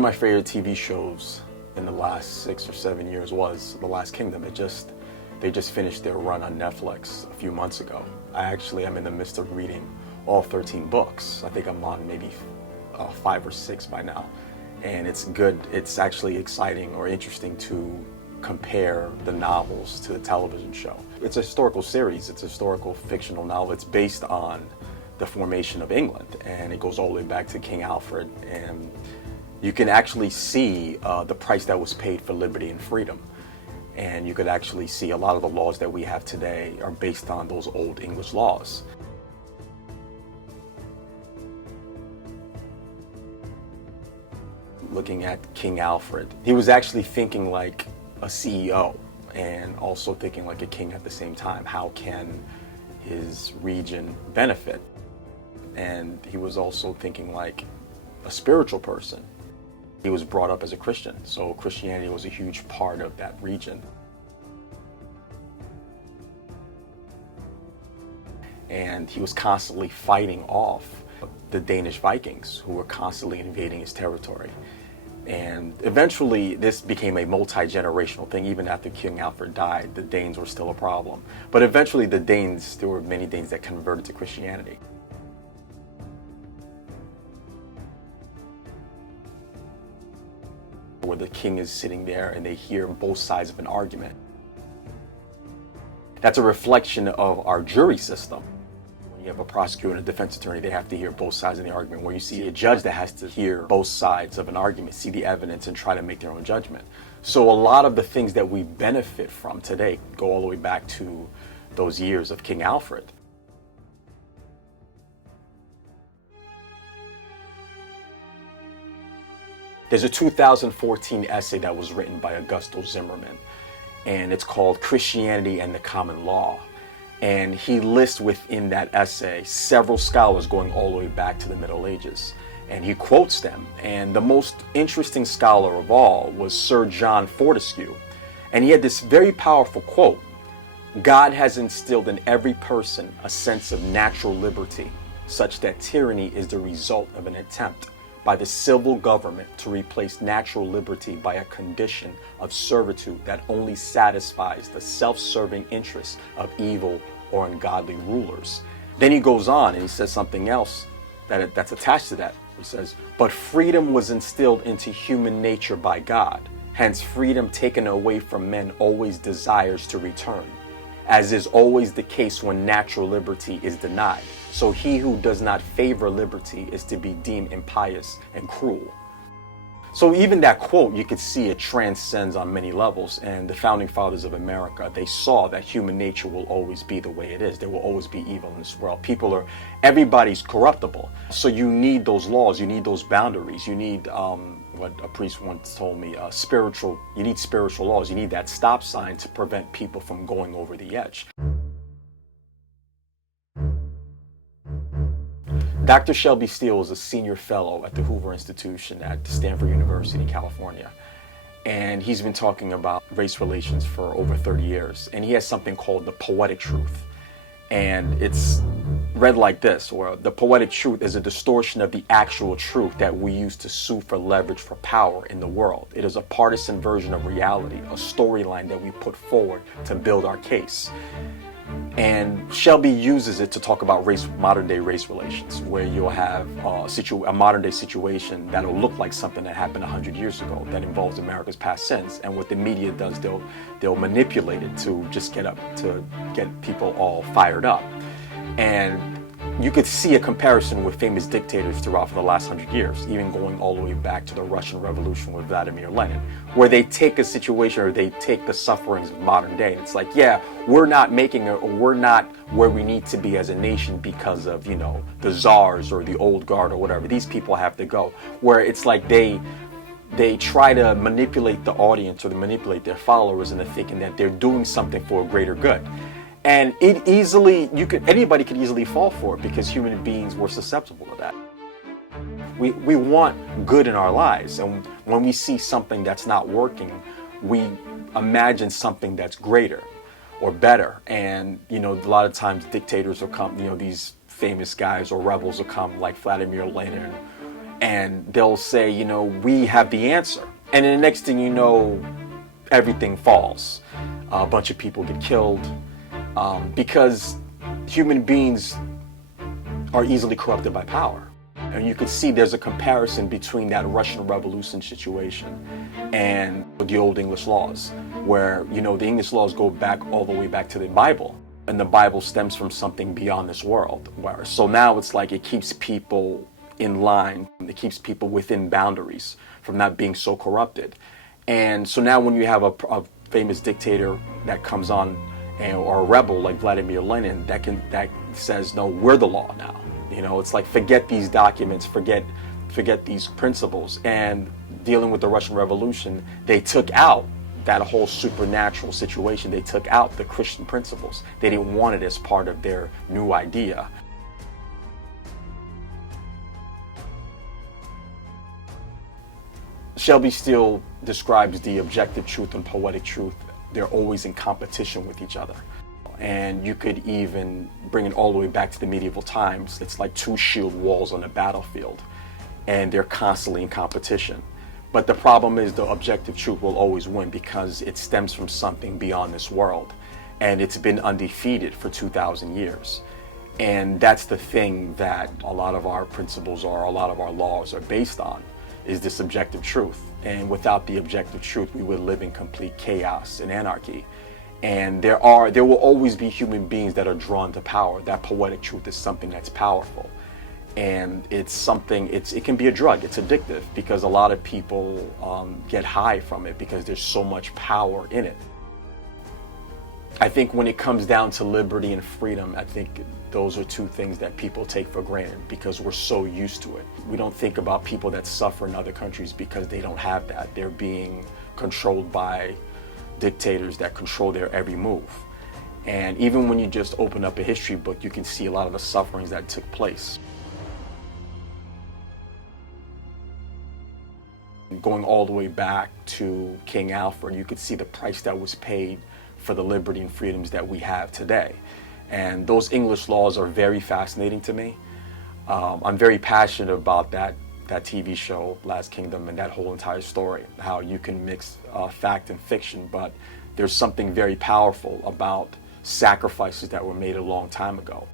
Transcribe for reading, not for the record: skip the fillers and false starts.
of my favorite TV shows in the last 6 or 7 years was The Last Kingdom. They just finished their run on Netflix a few months ago. I actually am in the midst of reading all 13 books. I think I'm on maybe 5 or 6 by now. And it's good. It's actually exciting or interesting to compare the novels to the television show. It's a historical series. It's a historical fictional novel. It's based on the formation of England, and it goes all the way back to King Alfred. And you can actually see the price that was paid for liberty and freedom. And you could actually see a lot of the laws that we have today are based on those old English laws. Looking at King Alfred, he was actually thinking like a CEO and also thinking like a king at the same time. How can his region benefit? And he was also thinking like a spiritual person. He was brought up as a Christian, so Christianity was a huge part of that region. And he was constantly fighting off the Danish Vikings, who were constantly invading his territory. And eventually this became a multi-generational thing. Even after King Alfred died, the Danes were still a problem. But eventually there were many Danes that converted to Christianity. Where the king is sitting there and they hear both sides of an argument. That's a reflection of our jury system. When you have a prosecutor and a defense attorney, they have to hear both sides of the argument. Where you see a judge that has to hear both sides of an argument, see the evidence, and try to make their own judgment. So a lot of the things that we benefit from today go all the way back to those years of King Alfred. There's a 2014 essay that was written by Augusto Zimmerman, and it's called Christianity and the Common Law. And he lists within that essay several scholars going all the way back to the Middle Ages. And he quotes them. And the most interesting scholar of all was Sir John Fortescue. And he had this very powerful quote: "God has instilled in every person a sense of natural liberty, such that tyranny is the result of an attempt by the civil government to replace natural liberty by a condition of servitude that only satisfies the self-serving interests of evil or ungodly rulers." Then he goes on and he says something else that's attached to that. He says, "But freedom was instilled into human nature by God. Hence freedom taken away from men always desires to return, as is always the case when natural liberty is denied. So he who does not favor liberty is to be deemed impious and cruel." So even that quote, you could see it transcends on many levels. And the founding fathers of America, they saw that human nature will always be the way it is. There will always be evil in this world. Everybody's corruptible. So you need those laws, you need those boundaries, you need what a priest once told me, you need spiritual laws. You need that stop sign to prevent people from going over the edge. Dr. Shelby Steele is a senior fellow at the Hoover Institution at Stanford University in California. And he's been talking about race relations for over 30 years. And he has something called the poetic truth. And it's read like this, where the poetic truth is a distortion of the actual truth that we use to sue for leverage for power in the world. It is a partisan version of reality, a storyline that we put forward to build our case. And Shelby uses it to talk about modern-day race relations, where you'll have a modern-day situation that'll look like something that happened 100 years ago that involves America's past sins. And what the media does, they'll manipulate it to just get people all fired up. And you could see a comparison with famous dictators throughout for the last 100 years, even going all the way back to the Russian Revolution with Vladimir Lenin, where they take a situation or they take the sufferings of modern day, and it's like, yeah, we're not making it, or we're not where we need to be as a nation because of, the czars or the old guard or whatever. These people have to go. Where it's like they try to manipulate the audience or to manipulate their followers into thinking that they're doing something for a greater good. And anybody could easily fall for it, because human beings were susceptible to that. We want good in our lives, and when we see something that's not working, we imagine something that's greater or better. And a lot of times dictators will come, these famous guys or rebels will come like Vladimir Lenin, and they'll say, you know, we have the answer. And then the next thing you know, everything falls. A bunch of people get killed because human beings are easily corrupted by power. And you can see there's a comparison between that Russian Revolution situation and the old English laws, where, you know, the English laws go back all the way back to the Bible. And the Bible stems from something beyond this world. So now it's like it keeps people in line. It keeps people within boundaries from not being so corrupted. And so now when you have a famous dictator that comes on, or a rebel like Vladimir Lenin, that says, no, we're the law now. You know, it's like, forget these documents, forget these principles. And dealing with the Russian Revolution, they took out that whole supernatural situation. They took out the Christian principles. They didn't want it as part of their new idea. Shelby Steele describes the objective truth and poetic truth. They're always in competition with each other. And you could even bring it all the way back to the medieval times. It's like two shield walls on a battlefield, and they're constantly in competition. But the problem is the objective truth will always win because it stems from something beyond this world. And it's been undefeated for 2,000 years. And that's the thing that a lot of our principles or a lot of our laws are based on, is this objective truth. And without the objective truth, we would live in complete chaos and anarchy. And there will always be human beings that are drawn to power. That poetic truth is something that's powerful. And it's something, it can be a drug. It's addictive because a lot of people get high from it because there's so much power in it. I think when it comes down to liberty and freedom, I think those are two things that people take for granted because we're so used to it. We don't think about people that suffer in other countries because they don't have that. They're being controlled by dictators that control their every move. And even when you just open up a history book, you can see a lot of the sufferings that took place. Going all the way back to King Alfred, you could see the price that was paid for the liberty and freedoms that we have today. And those English laws are very fascinating to me. I'm very passionate about that TV show, Last Kingdom, and that whole entire story, how you can mix fact and fiction, but there's something very powerful about sacrifices that were made a long time ago.